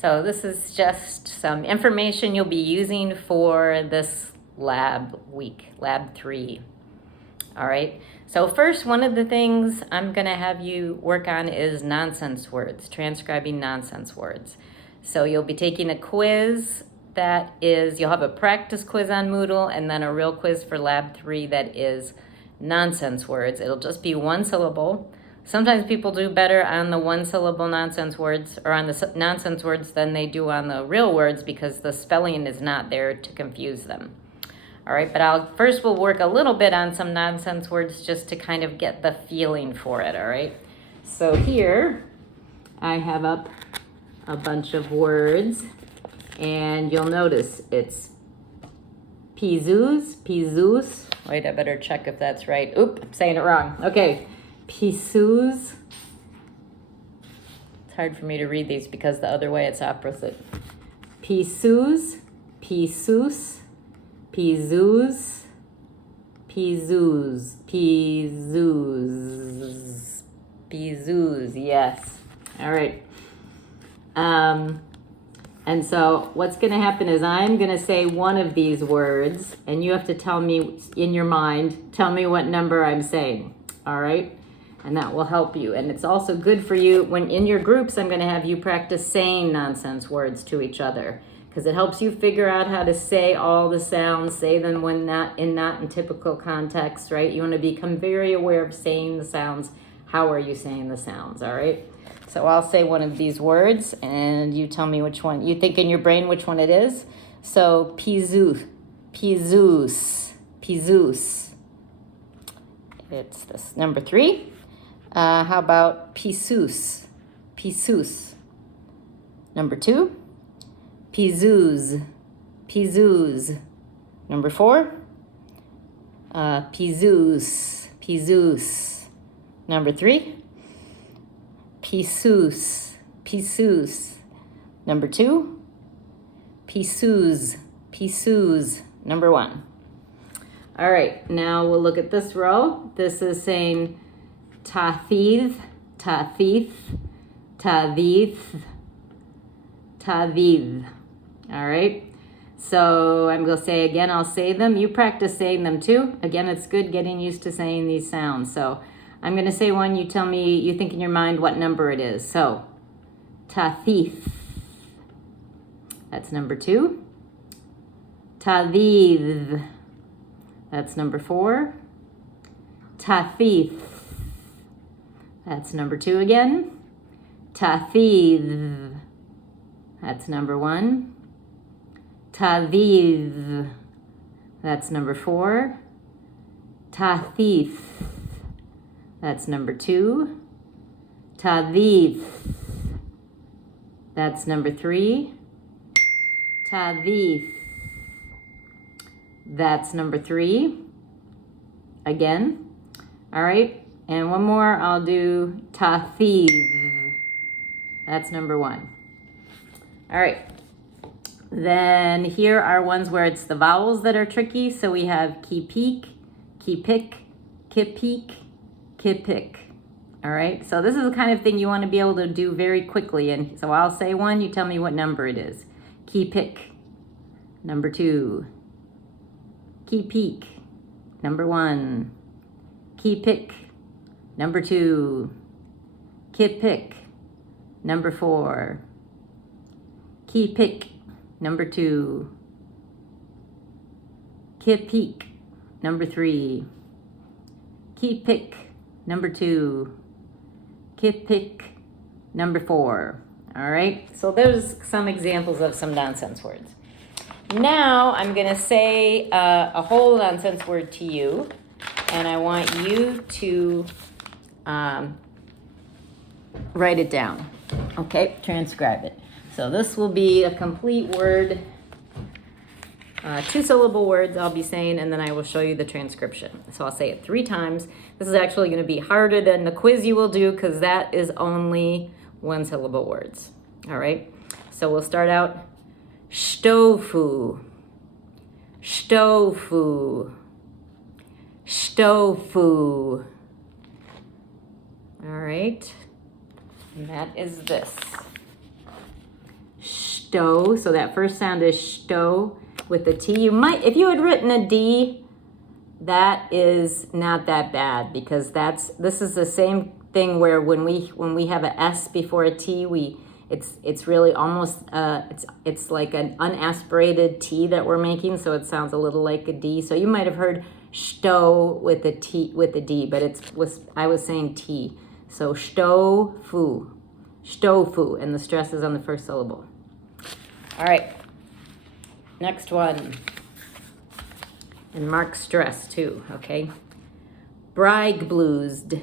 So this is just some information you'll be using for this lab week, lab 3. All right, so first, one of the things I'm gonna have you work on is nonsense words, transcribing nonsense words. So you'll be taking a quiz that is, you'll have a practice quiz on Moodle and then a real quiz for lab 3 that is nonsense words. It'll just be one syllable. Sometimes people do better on the one syllable nonsense words or on the nonsense words than they do on the real words because the spelling is not there to confuse them. All right, but first we'll work a little bit on some nonsense words just to kind of get the feeling for it, all right? So here I have up a bunch of words and you'll notice it's pizus, pizus. Wait, I better check if that's right. Oop, I'm saying it wrong. Okay, pizus. It's hard for me to read these because the other way it's opposite. Pisus, pisus. Pizus, pizus, pizus, pizus, yes. All right. And so what's going to happen is I'm going to say one of these words, and you have to tell me in your mind, tell me what number I'm saying, all right? And that will help you. And it's also good for you when in your groups, I'm going to have you practice saying nonsense words to each other, because it helps you figure out how to say all the sounds, say them when not in typical context, right? You want to become very aware of saying the sounds. How are you saying the sounds, all right? So I'll say one of these words, and you tell me which one. You think in your brain which one it is. So pizus, pizus, pizus. It's this number 3. How about pisus, pisus? Number 2. Pizus, pizus. Number 4, pizus, pizus. Number 3, pisus, pisus. Number 2, pisus, pisus. Number 1. All right, now we'll look at this row. This is saying tathith, tathith, tathith, tathith. All right, so I'm going to say again, I'll say them. You practice saying them too. Again, it's good getting used to saying these sounds. So I'm going to say one, you tell me, you think in your mind what number it is. So, tathith. That's number 2. Tathith. That's number 4. Tathith. That's number 2 again. Tathith. That's number 1. Taviv. That's number 4. Tathith. That's number 2. Tavith. That's number 3. Tavith. That's number 3. Again. All right. And one more, I'll do tathiv. That's number 1. All right. Then here are ones where it's the vowels that are tricky. So we have kipik, kipik, kipik, kipik. All right. So this is the kind of thing you want to be able to do very quickly. And so I'll say one, you tell me what number it is. Kipik, number 2. Kipik, number 1. Kipik, number 2. Kipik, number 4. Kipik, number 2. Kipik, number 3. Kipik, number 2. Kipik, number 4. All right, so there's some examples of some nonsense words. Now I'm going to say a whole nonsense word to you, and I want you to write it down. Okay, transcribe it. So this will be a complete word, 2-syllable words I'll be saying, and then I will show you the transcription. So I'll say it 3 times. This is actually going to be harder than the quiz you will do because that is only 1-syllable words. All right, so we'll start out. Stofu, stofu, stofu. All right, and that is this. Stow. So that first sound is stow with the T. You might, if you had written a D, that is not that bad, because this is the same thing where when we have a S before a T, it's really almost it's like an unaspirated T that we're making, so it sounds a little like a D. So you might have heard stow with a T with a D, but I was saying T. So stofu, and the stress is on the first syllable. All right, next one. And mark stress too, okay? Brygbluzed.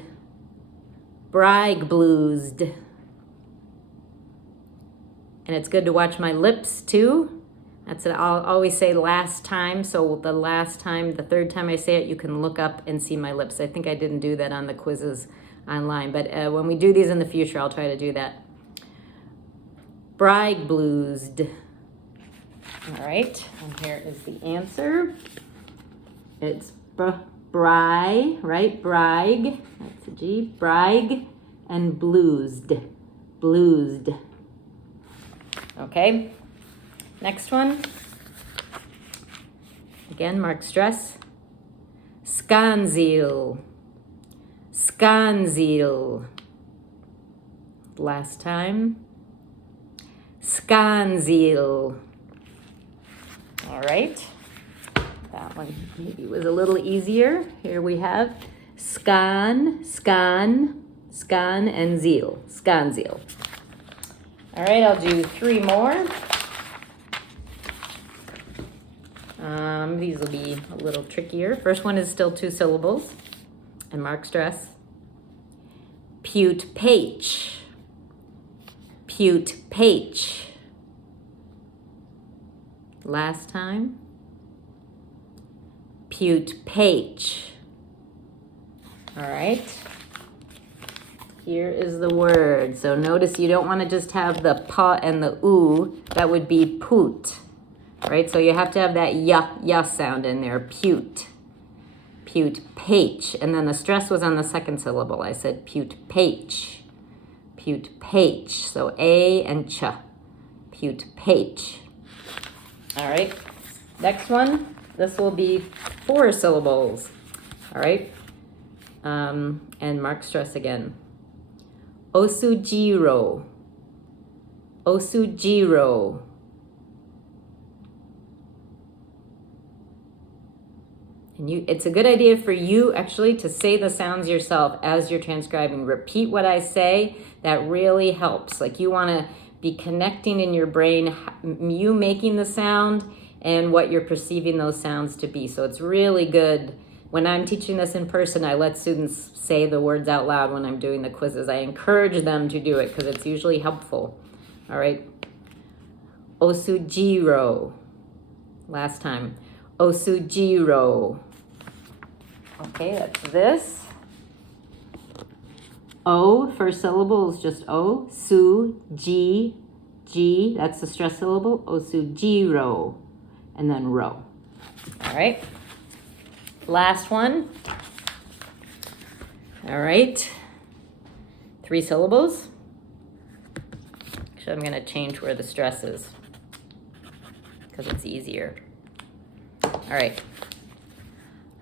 And it's good to watch my lips too. That's it. I'll always say last time. So the third time I say it, you can look up and see my lips. I think I didn't do that on the quizzes online, but when we do these in the future, I'll try to do that. Brygbluzed. All right, and here is the answer. It's brig, right? Brig, that's a G. Brig and bluesed. Okay, next one. Again, mark stress. Scanzil. Last time. Scanzil. All right. That one maybe was a little easier. Here we have scan, and zeal. Scanzil. All right, I'll do 3 more. These will be a little trickier. First one is still 2 syllables, and mark stress. Pute-page. Last time. Pute-page. All right. Here is the word. So notice you don't want to just have the pa and the oo. That would be poot. Right? So you have to have that ya sound in there. Pute-page. And then the stress was on the second syllable. I said pute-page. So A and ch. Pute-page. All right. Next one. This will be 4 syllables. All right. And mark stress again. Osujiro. And it's a good idea for you actually to say the sounds yourself as you're transcribing. Repeat what I say. That really helps. Like you want to be connecting in your brain, you making the sound and what you're perceiving those sounds to be. So it's really good. When I'm teaching this in person, I let students say the words out loud when I'm doing the quizzes. I encourage them to do it because it's usually helpful. All right. Osujiro. Last time. Osujiro. Okay, that's this. O, first syllable is just O. Su, G, that's the stress syllable. Osujiro. And then ro. All right. Last one. All right. 3 syllables. Actually, I'm going to change where the stress is because it's easier. All right.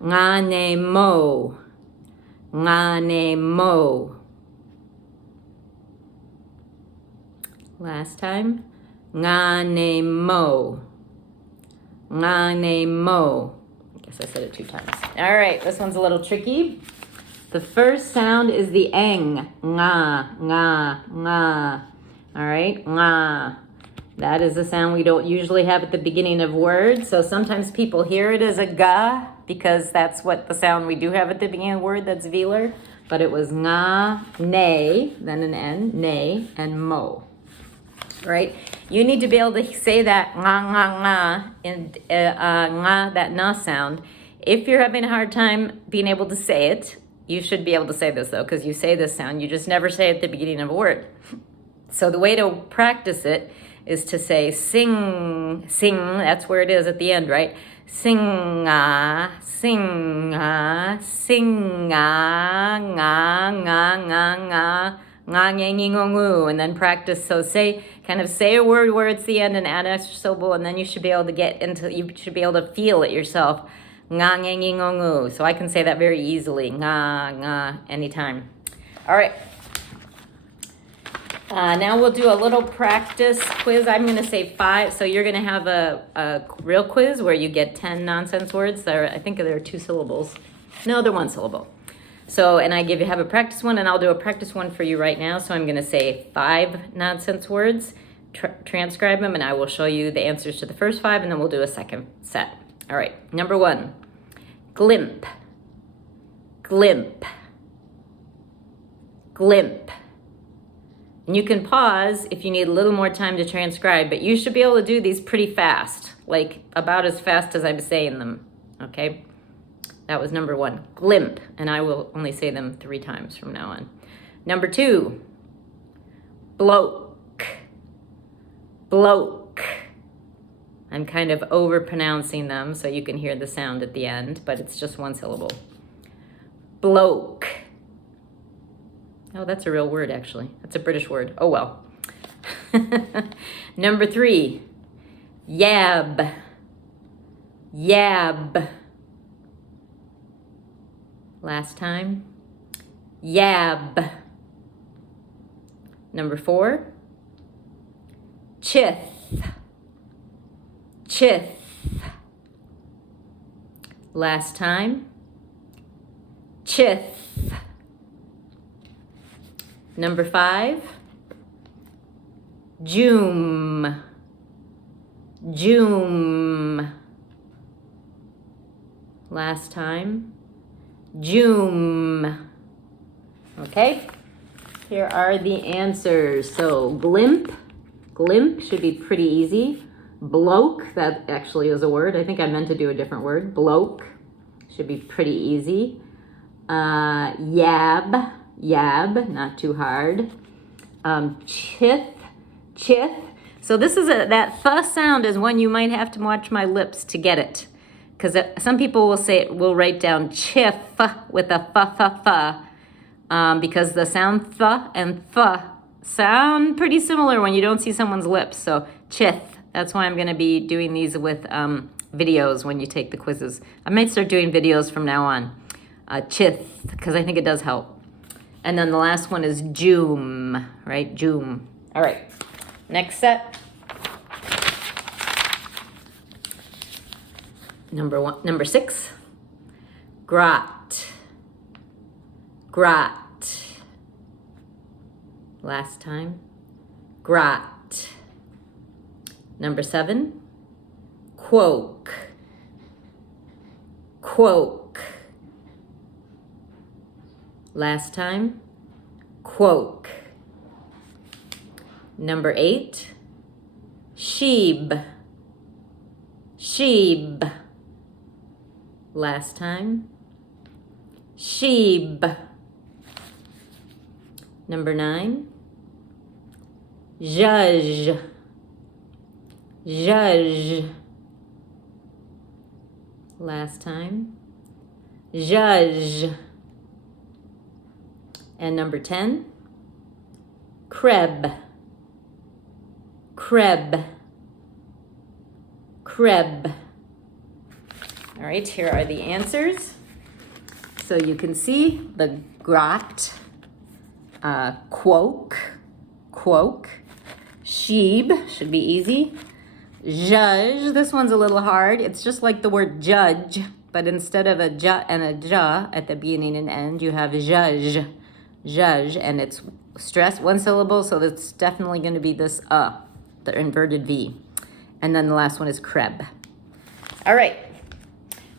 Nganemo. Last time. Nganemo. I guess I said it 2 times. All right, this one's a little tricky. The first sound is the eng. Nga. All right, nga. That is a sound we don't usually have at the beginning of words. So sometimes people hear it as a ga because that's what the sound we do have at the beginning of a word, that's velar. But it was nga, ne, then an n, ne, and mo. Right? You need to be able to say that nga, and nga, that na sound. If you're having a hard time being able to say it, you should be able to say this though, because you say this sound. You just never say it at the beginning of a word. So the way to practice it is to say sing, that's where it is at the end, right? Singa, nga, nga, nga, nge, ngi, ngo, ngu, and then practice. So kind of say a word where it's the end and add an extra syllable, and then you should be able to you should be able to feel it yourself. Nga, nge, ngi, ngo, ngu. So I can say that very easily. Nga, anytime. All right. Now we'll do a little practice quiz. I'm going to say 5. So you're going to have a real quiz where you get 10 nonsense words. I think there are 2 syllables. No, they're 1 syllable. So, and I have a practice one, and I'll do a practice one for you right now. So I'm going to say 5 nonsense words, transcribe them, and I will show you the answers to the first 5, and then we'll do a second set. All right, number 1, glimp, glimp, glimp. And you can pause if you need a little more time to transcribe, but you should be able to do these pretty fast, like about as fast as I'm saying them, okay? That was number 1, glimp, and I will only say them 3 times from now on. Number 2, bloke, bloke. I'm kind of over-pronouncing them so you can hear the sound at the end, but it's just 1 syllable. Bloke. Oh, that's a real word, actually. That's a British word. Oh, well. Number 3, yab. Yab. Last time. Yab. Number 4, chith. Chith. Last time. Chith. Number 5, joom, joom. Last time, joom. Okay, here are the answers. So glimp, glimp should be pretty easy. Bloke, that actually is a word. I think I meant to do a different word. Bloke should be pretty easy. Yab. Yab, not too hard. Chith, chith. So this is that th sound is one you might have to watch my lips to get it. Because some people will write down chif with a f, because the sound th and th sound pretty similar when you don't see someone's lips. So chith, that's why I'm going to be doing these with videos when you take the quizzes. I might start doing videos from now on. Chith, because I think it does help. And then the last one is joom, right? Joom. All right, next set. Number 6, grot, grot. Last time, grot. Number 7, quoke, quoke. Last time, quoke. Number 8, sheeb, sheeb. Last time, sheeb. Number 9, judge, judge. Last time, judge. And number 10, creb, creb, creb. All right, here are the answers. So you can see the grot, quoke, quoke, sheeb, should be easy. Judge, this one's a little hard. It's just like the word judge, but instead of a j and a j at the beginning and end, you have judge. Judge, and it's stressed 1 syllable, so that's definitely going to be this the inverted V. And then the last one is creb. All right,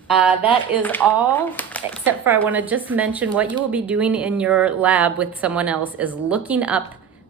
that is all, except for I want to just mention what you will be doing in your lab with someone else is looking up